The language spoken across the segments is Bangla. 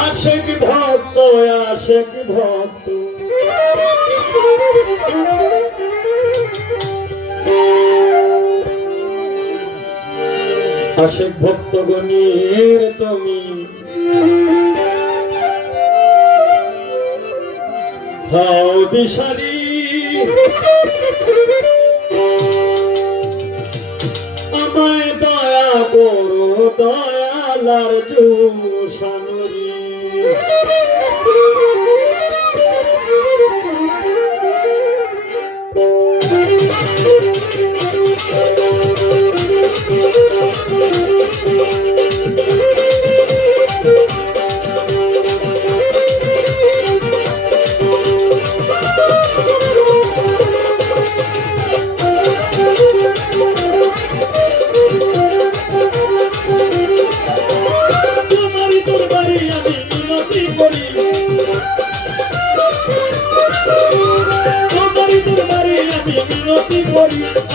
আশেক ভক্ত আশেক ভক্ত আশেক ভক্ত গণের তুমি হাও দিশারি আমায় দয়া করো দয়ালার জুসানুরি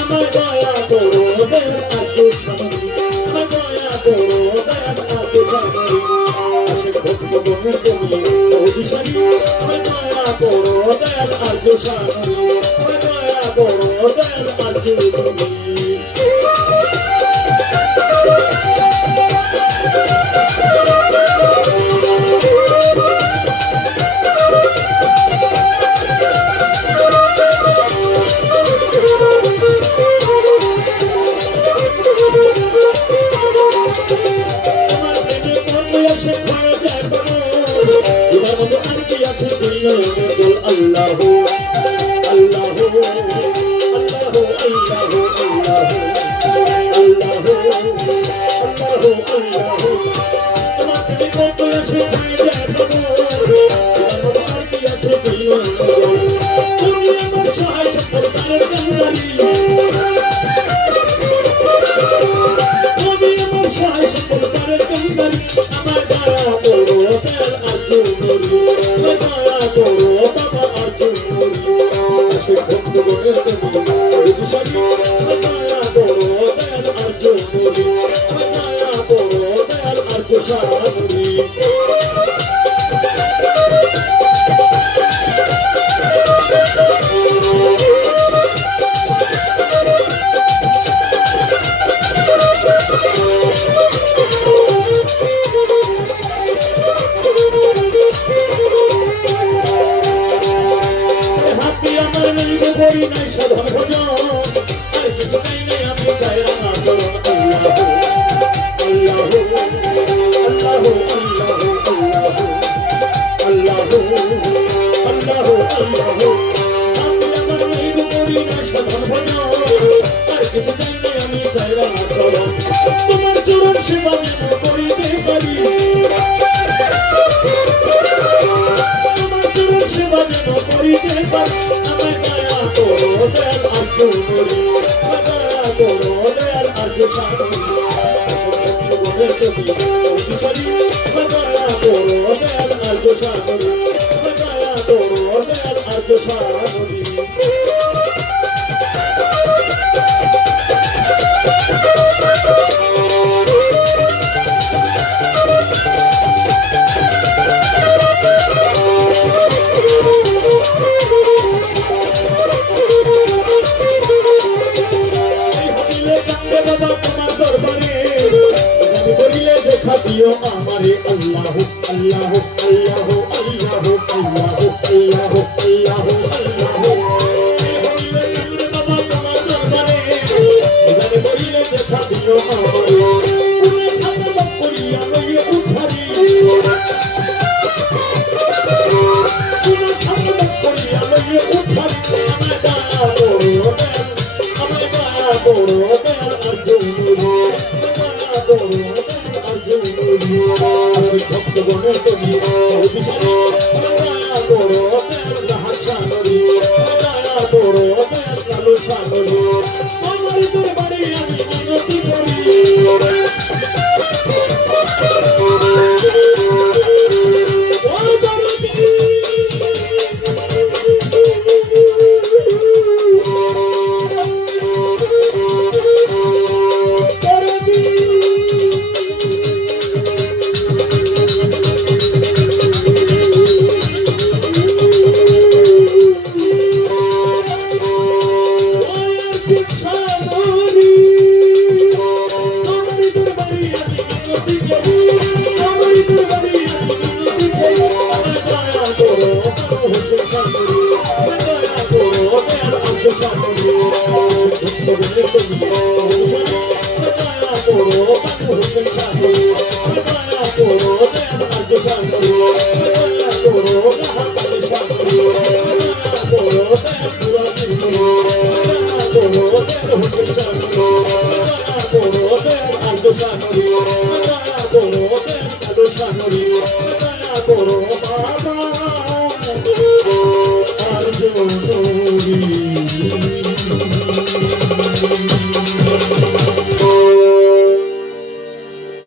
আমার দয়া করো দয়াল আজু সামরি আমার দয়া করো দয়াল আজু সামরি আশেক ভক্ত গণের তুমি দিশারি আমার দয়া করো দয়াল আজু সামরি আমার দয়া করো দয়াল আজু তুমি আল্লাহ আল্লাহ আল্লাহ আল্লাহ আল্লাহ আল্লাহ তোমাকে কত আসে খাই দেবো আর কি আছে তুমি আমার সহায় সফলতার কান্দারি তুমি আমার সহায় সফলতার কান্দারি আমার দয়া করো দয়াল আজু আমার দয়া করো বাবা আজু আশেক ভক্ত গণের তুমি দিশারি আমার দয়া করো দয়াল আজু আমার দয়া করো দয়াল আজু সামরি করি নাই সাধন ভজন আর কিছু চাই নাই আমি চাই রাঙা চরণ আল্লাহ আল্লাহ আল্লাহ আল্লাহ আল্লাহ আল্লাহ আমি আমার মেঘ করি নাই সাধন ভজন আর কিছু চাই নাই আমি চাই রাঙা চরণ তোমার চরণ সেবা যেন করিতে পারি তোমার চরণ সেবা যেন করিতে পারি আমায় দয়া করো দয়াল আজু মরি দয়া করো দয়াল আজু সামরি গণের তুমি দিশারি দয়া করো দয়াল আজু সামরি দয়া করো দয়াল আজু সামরি দিও আমারে আল্লাহ আল্লাহ আল্লাহ আল্লাহ আল্লাহ আল্লাহ আল্লাহ আল্লাহ বাবা তোমার দরবারে এখানে বলিলে দেখা দিও আমারে তুমি খাতম করিয়া লইয়ে উদ্ধারি তুমি খাতম করিয়া লইয়ে উদ্ধারি আমায় দয়া করো আমায় দয়া করো দয়াল আজু দয়া করো ভক্ত গণের তুমি দিশারি দয়া করো দয়াল সামরি দয়া করো দয়াল কালু সামরি আমার দরবারে আমি মিনতি করি Arjuna